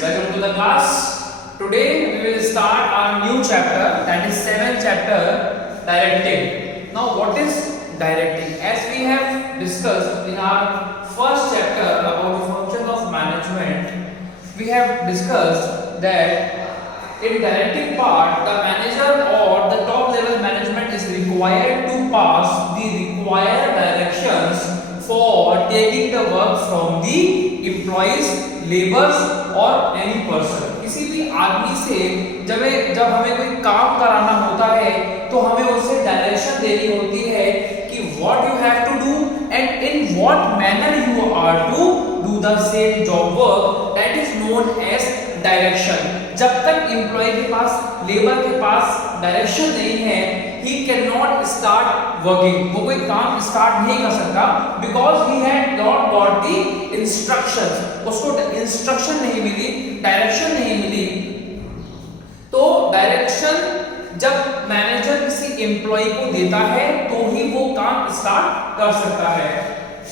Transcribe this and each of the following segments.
welcome to the class. Today we will start our new chapter, that is 7th chapter, directing. Now what is directing? As we have discussed in our first chapter about the function of management, we have discussed that in directing part, the manager or the top level management is required to pass the required directions for taking the work from the employees, labours और any person. किसी भी आदमी से जब हमें कोई काम कराना होता है तो हमें उसे डायरेक्शन देनी होती है कि what you have to do and in what manner you are to do the same job work. That is known as direction. जब तक एम्प्लॉय के पास, लेबर के पास डायरेक्शन नहीं है, he cannot start working. वो कोई काम स्टार्ट नहीं कर सकता because he had not got the instructions. उसको इंस्ट्रक्शन नहीं मिली, डायरेक्शन नहीं मिली. तो डायरेक्शन जब मैनेजर किसी एम्प्लॉय को देता है तो ही वो काम स्टार्ट कर सकता है.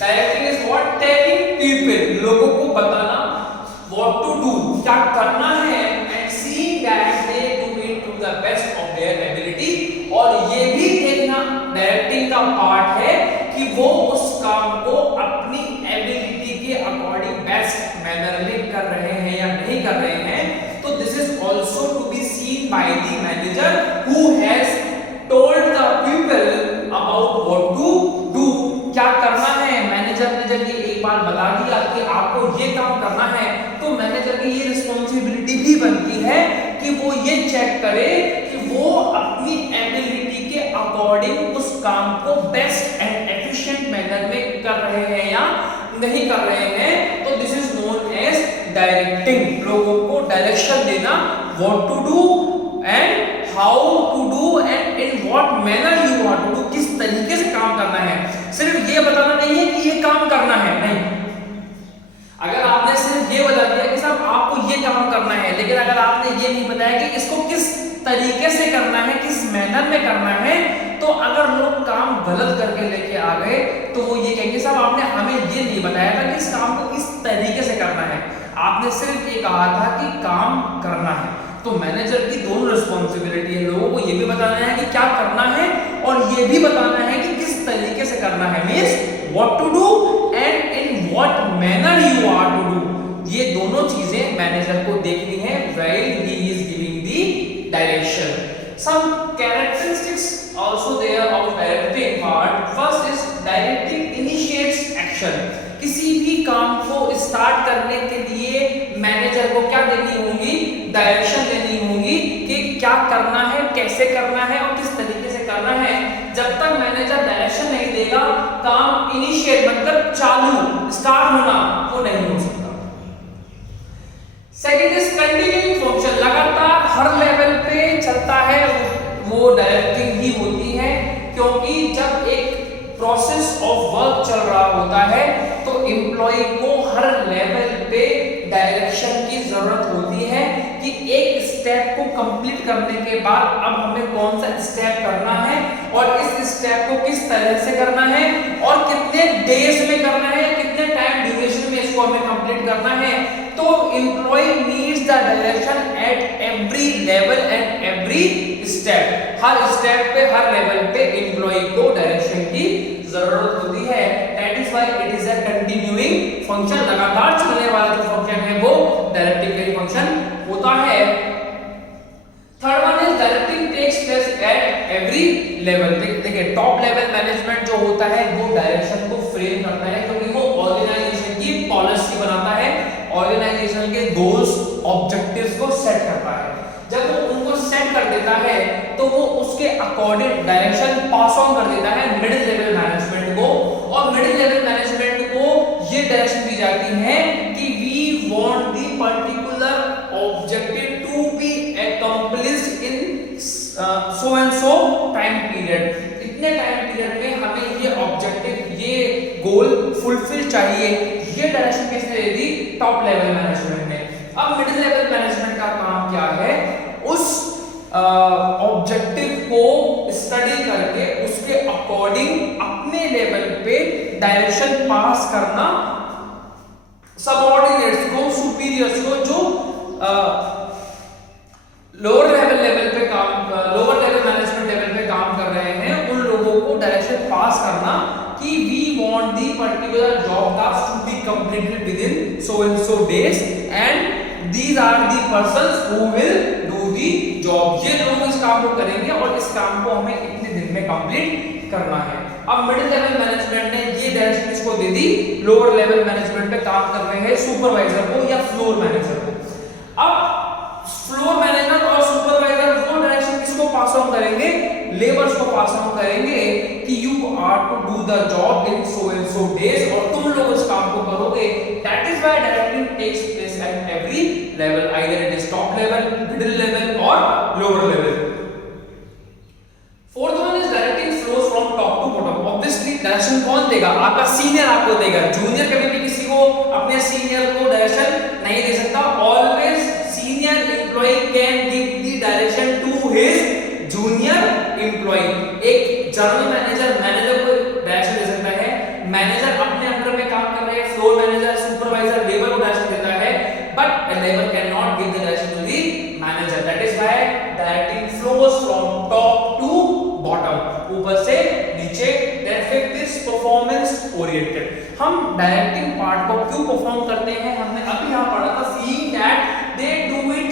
Directing is what? Telling people, लोगों को बताना what to do, क्या करना है, and seeing that they do it to the best of their ability. और ये भी देखना डायरेक्टिंग का पार्ट है कि वो उस काम को अपनी एबिलिटी के अकॉर्डिंग बेस्ट मैनर में कर रहे हैं या नहीं कर रहे हैं. तो this is also to be seen by the manager who has told the people about what to do. क्या करना है, मैनेजर ने जब ये एक बार बता दिया कि आपको ये काम करना है, तो मैनेजर की ये रिस्पांसिबिलिटी भी बनती है कि वो ये चेक करे कि वो अपनी एबिलिटी के अकॉर्डिंग उस काम को बेस्ट एंड एफिशिएंट मैनर में कर रहे हैं या नहीं कर रहे हैं. तो this is known as directing. लोगों को डायरेक्शन देना, what to do and how to do and in what manner you want to do. किस तरीके से काम करना है. सिर्फ ये बताना नहीं है कि ये काम करना है, नहीं. अगर आपने सिर्फ ये बता दिया कि साहब आपको ये काम करना है, लेकिन अगर आपने ये नहीं बताया कि इसको किस तरीके से करना है, किस मैनर में करना है, तो अगर लोग काम गलत करके लेके आ गए तो वो ये कहेंगे साहब आपने हमें ये नहीं बताया था कि इस काम को किस तरीके से करना है. आपने सिर्फ ये कहा था कि काम करना है. तो मैनेजर की दोनों रिस्पांसिबिलिटी है. लोगों को ये भी बताना है कि क्या करना है और ये भी बताना है कि किस तरीके से करना है. Means what to do and in what manner you are to do. ये दोनों चीजें मैनेजर को देखनी है while he is giving the direction. Some characteristics also there of directing part. First is directing initiates action. किसी भी काम को स्टार्ट करने के लिए मैनेजर को क्या देनी होगी? डायरेक्शन देनी होगी कि क्या करना है, कैसे करना है और किस तरीके से करना है. जब तक मैनेजर डायरेक्शन नहीं देगा, काम इनिशिएट मतलब चालू, स्टार्ट होना वो नहीं हो सकता. Second is continuing function. लगातार हर लेवल पे चलता है वो डायरेक्टिंग ही होती है, क्योंकि जब एक प्रोसेस ऑफ वर्क चल रहा होता है तो एम्प्लॉय को हर लेवल पे डायरेक्शन की जरूरत होती है कि एक स्टेप को कंप्लीट करने के बाद अब हमें कौन सा स्टेप करना है और इस स्टेप को किस तरह से करना है और कितने डेज में करना है, कितने टाइम ड्यूरेशन में इसको हमें कंप्लीट करना है. तो employ needs the direction at every level and every step. हर स्टेप पे, हर लेवल पे एम्प्लॉय को डायरेक्शन की जरूरत होती है. That is why it is a continuing function. लगातार चलने वाला जो फंक्शन है वो डायरेक्टिंग का फंक्शन होता है. Third one is directing takes place at every level. देखिए टॉप लेवल मैनेजमेंट जो होता है वो डायरेक्शन को फ्रेम करता है, क्योंकि वो ऑर्गेनाइजेशन की पॉलिसी बनाता है, ऑर्गेनाइजेशन के गोल्स, ऑब्जेक्टिव्स को सेट करता है. जब वो उनको सेट कर देता है तो वो उसके अकॉर्डिंग डायरेक्शन पास ऑन कर देता है मिडिल लेवल मैनेजमेंट को. और मिडिल लेवल मैनेजमेंट को ये डायरेक्शन दी जाती है कि we want the particular objective to be accomplished in so and so time period. इतने टाइम पीरियड में हमें ये ऑब्जेक्टिव, ये गोल फुलफिल चाहिए. ये डायरेक्शन किसने दे दी? टॉप लेवल मैनेजमेंट ने. अब मिडिल लेवल मैनेजमेंट का काम क्या है? उस ऑब्जेक्टिव को स्टडी करके उसके अकॉर्डिंग अपने लेवल पे डायरेक्शन पास करना सबऑर्डिनेट्स को, सुपीरियर्स को, जो लोअर लेवल मैनेजमेंट लेवल पे काम कर रहे हैं, उन लोगों को डायरेक्शन पास करना कि we want the particular job task to be completed within so and so days and these are the persons who will do the job. ये लोग इस काम को करेंगे और इस काम को हमें इतने दिन में कंप्लीट करना है। अब मिडिल लेवल मैनेजमेंट ने ये डायरेक्शन इसको दे दी, लोअर लेवल मैनेजमेंट पे काम कर रहे हैं सुपरवाइजर को या फ्लोर मैनेजर को। अब फ्लोर मैनेजर और सुपरवाइजर वो डायरेक्शन किसको पास ऑन करेंगे, लेबर्स को पास ऑन करेंगे कि you are to do the job in so and so days और तुम लोग इस काम को करोगे। That is why directing takes place at every level, either it is top level, middle level और lower level. Fourth one is directing flows from top to bottom. Obviously direction कौन देगा, आपका सीनियर आपको देगा। जूनियर कभी भी किसी को अपने सीनियर को डायरेक्शन नहीं दे सकता। Always senior employee can give the direction to his junior employee. एक जनरल मैनेजर को डायरेक्शन दे सकता है, मैनेजर अपने अंडर में काम कर रहे हैं, फ्लोर मैनेजर सुपरवाइजर लेबर को डायरेक्शन देता है, but a labor cannot give the direction to the manager. That is why directing flows from top to bottom, ऊपर से नीचे। Then fifth is performance oriented. हम डायरेक्टिंग पार्ट को क्यों perform करते हैं, हमने अभी यहाँ पढ़ा था, seeing that they do it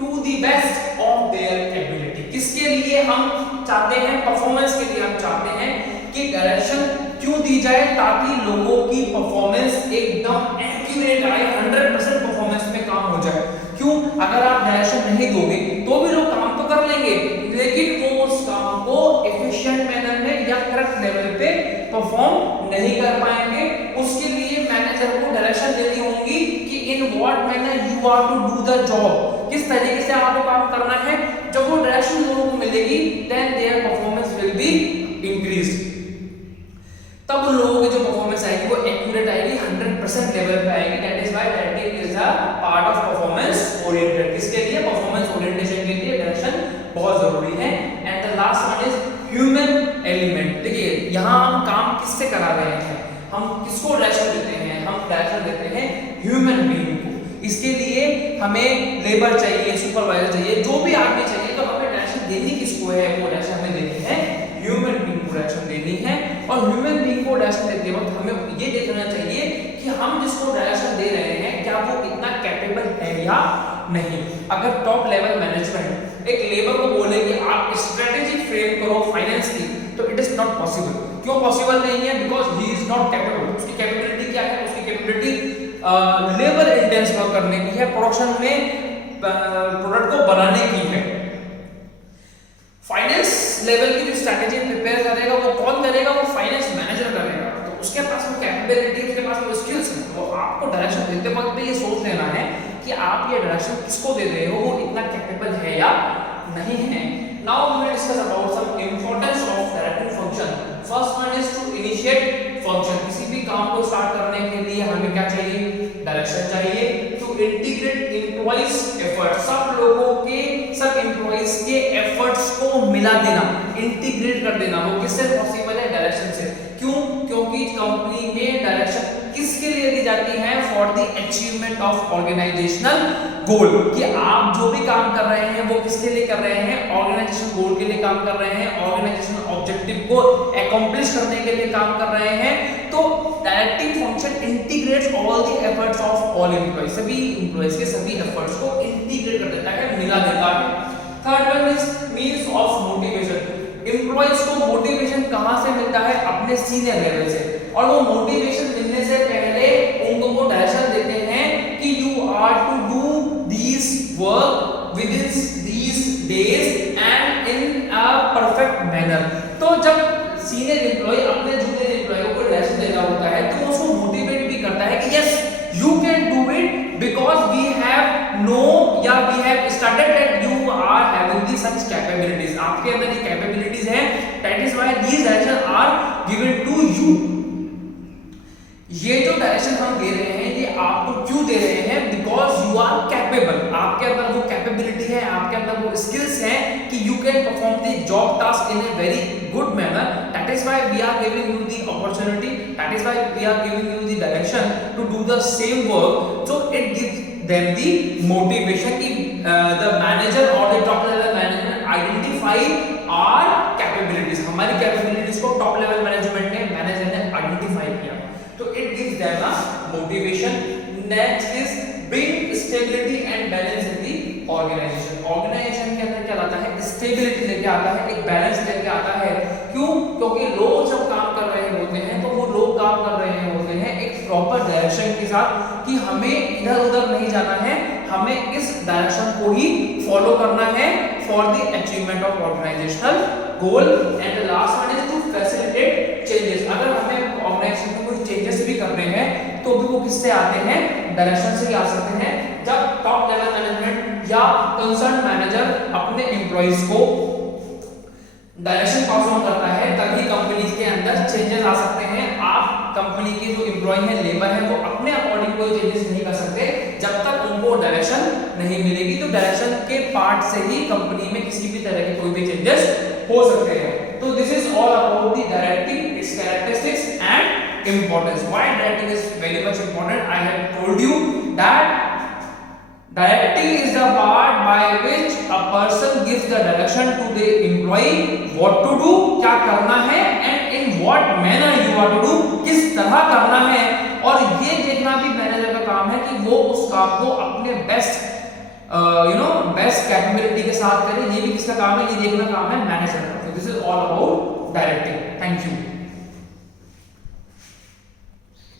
to the best of their ability। किसके लिए हम चाहते हैं, परफॉर्मेंस के लिए हम चाहते हैं कि डायरेक्शन क्यों दी जाए, ताकि लोगों की परफॉर्मेंस एकदम एक्यूरेट आए, 100% परफॉर्मेंस में काम हो जाए। क्यों, अगर आप डायरेक्शन नहीं दोगे तो भी लोग काम तो कर लेंगे, लेकिन वो उस काम को एफिशिएंट मैनर में या करेक्ट लेवल पे परफॉर्म नहीं कर पाएंगे। उसके लिए मैनेजर को डायरेक्शन देनी होगी कि in what manner you are to do the job, किस तरीके से आपको काम करना है। जब वो डायरेक्शन लोगों को मिलेगी then their performance will be increased. तब उन लोगों की जो परफॉर्मेंस आएगी वो एक्यूरेट आएगी, 100% लेवल पे आएगी। That is why directing is a part of performance oriented. किसके लिए, परफॉर्मेंस ओरिएंटेशन के लिए डायरेक्शन बहुत जरूरी है। And the last one is human element. देखिए यहाँ हम काम किससे करा रहे हैं, हम किसको डायरेक्शन देते हैं, हम डायरेक्शन देते हैं ह्यूमन बीइंग को। इसके लिए हमें लेबर चाहिए, सुपरवाइजर चाहिए, जो भी आदमी चाहिए, तो हमें डायरेक्शन देनी किसको है, वो डायरेक्शन हमें देनी है ह्यूमन बीइंग को डायरेक्शन देनी है। और ह्यूमन बीइंग को डायरेक्शन देते वक्त हमें ये देखना चाहिए कि हम जिसको डायरेक्शन दे रहे हैं क्या वो इतना कैपेबल है या नहीं। अगर टॉप लेवल मैनेजमेंट एक लेबर को बोले कि आप स्ट्रेटेजी फ्रेम करो फाइनेंस की, तो इट इज नॉट पॉसिबल। क्यों पॉसिबल नहीं है, because he is not capable. उसकी कैपेबिलिटी क्या है, उसकी कैपेबिलिटी लेबर इंटेंस वर्क करने की है, प्रोडक्शन में प्रोडक्ट को बनाने की है। फाइनेंस लेवल की जो स्ट्रैटेजी प्रिपेयर करेगा वो कौन करेगा, वो फाइनेंस मैनेजर करेगा। तो उसके पास वो कैपेबिलिटी, उसके पास वो स्किल्स हैं। तो आपको डायरेक्शन देते वक्त पे ये सोच लेना है कि आप ये डायरेक्शन किसको दे रहे हो, वो इतना कैपेबल है या नहीं है। Now we will discuss about some importance of directing function. First one is to initiate function. किसी भी काम को स्टार्ट करने के लिए हमें क्या चाहिए, डायरेक्शन चाहिए। टू इंटीग्रेट एम्प्लॉइज एफर्ट, सब लोगों के, सब एम्प्लॉइज के एफर्ट्स को मिला देना, इंटीग्रेट कर देना। वो किससे पॉसिबल है, डायरेक्शन से। क्यों, क्योंकि कंपनी में डायरेक्शन किसके लिए दी जाती है, for the achievement of organisational goal. कि आप जो भी काम कर रहे हैं वो किसके लिए कर रहे हैं, ऑर्गेनाइजेशन गोल के लिए काम कर रहे हैं, ऑर्गेनाइजेशन ऑब्जेक्टिव को अकॉम्प्लिश करने के लिए काम कर रहे हैं। तो directing function integrates all the efforts of all employees, सभी एम्प्लॉइज के सभी एफर्ट्स को इंटीग्रेट कर देता है, मिला देता है। Third one is means of motivation. Employees को मोटिवेशन कहां से मिलता है, अपने सीनियर लेवल से। और वो मोटिवेशन मिलने से पहले उनको वो डायरेक्शन देते हैं कि you are to do this work within these days and in a perfect manner. तो जब सीनियर एम्प्लॉय अपने जूनियर एम्प्लॉय को डायरेक्शन देना होता है तो उसको मोटिवेट भी करता है कि yes you can do it because we have no या we have started that you are having the such capabilities. आपके अंदर ये कैपेबिलिटीज हैं, that is why these direction are given to you. ये जो डायरेक्शन हम दे रहे हैं ये आपको क्यों दे रहे हैं, बिकॉज यू आर कैपेबल। आपके अंदर वो कैपेबिलिटी है, आपके अंदर वो स्किल्स हैं कि you can perform the job task in a very good manner. That That is why we are giving you the opportunity, that is why we are giving you the direction to do the same work, so it gives them the motivation कि the manager or the top level management identify our capabilities, हमारी capabilities को top level management ने manager ने identify किया, तो it gives them a motivation. Next is bring stability and balance in the organization. Organization के अंदर क्या लाता है, स्टेबिलिटी लेके आता है, एक बैलेंस लेके आता है. क्यों? क्योंकि लोग जब काम कर रहे होते हैं तो वो लोग काम कर रहे होते हैं एक प्रॉपर डायरेक्शन के साथ कि हमें इधर उधर नहीं जाना है, हमें इस डायरेक्शन को ही फॉलो करना है for the achievement of organisational goal. And last one is to facilitate changes. अगर हमें ऑर्गेनाइजेशन में कोई चेंजेस भी करने हैं तो भी वो किससे आते हैं, डायरेक्शन से ही आ सकते हैं. जब टॉप लेवल मैनेजमेंट या कंसर्न मैनेजर अपने एम्प्लॉइज को डायरेक्शन पास ऑन करता है तभी कंपनी के अंदर चेंजेस आ सकते हैं. आप कंपनी के जो एम्प्लॉय है, लेबर है, वो अपने अकॉर्डिंग कोई चेंजेस नहीं कर सकते जब तक उनको डायरेक्शन नहीं मिलेगी. तो डायरेक्शन के पार्ट से ही कंपनी में किसी भी तरह के कोई भी चेंजेस हो सकते हैं. तो this is all about the directing, it's characteristics and importance. Why directing is very much important? I have told you that directing is the part by which a person gives the direction to the employee what to do, क्या करना है, and in what manner you are to do, किस तरह करना है. और ये देखना भी मैनेजर का काम है कि वो उस काम को अपने बेस्ट बेस्ट कैपेबिलिटी के साथ करे. ये भी किसका काम है, ये देखना काम है मैनेजर का. So this is all about directing. Thank you.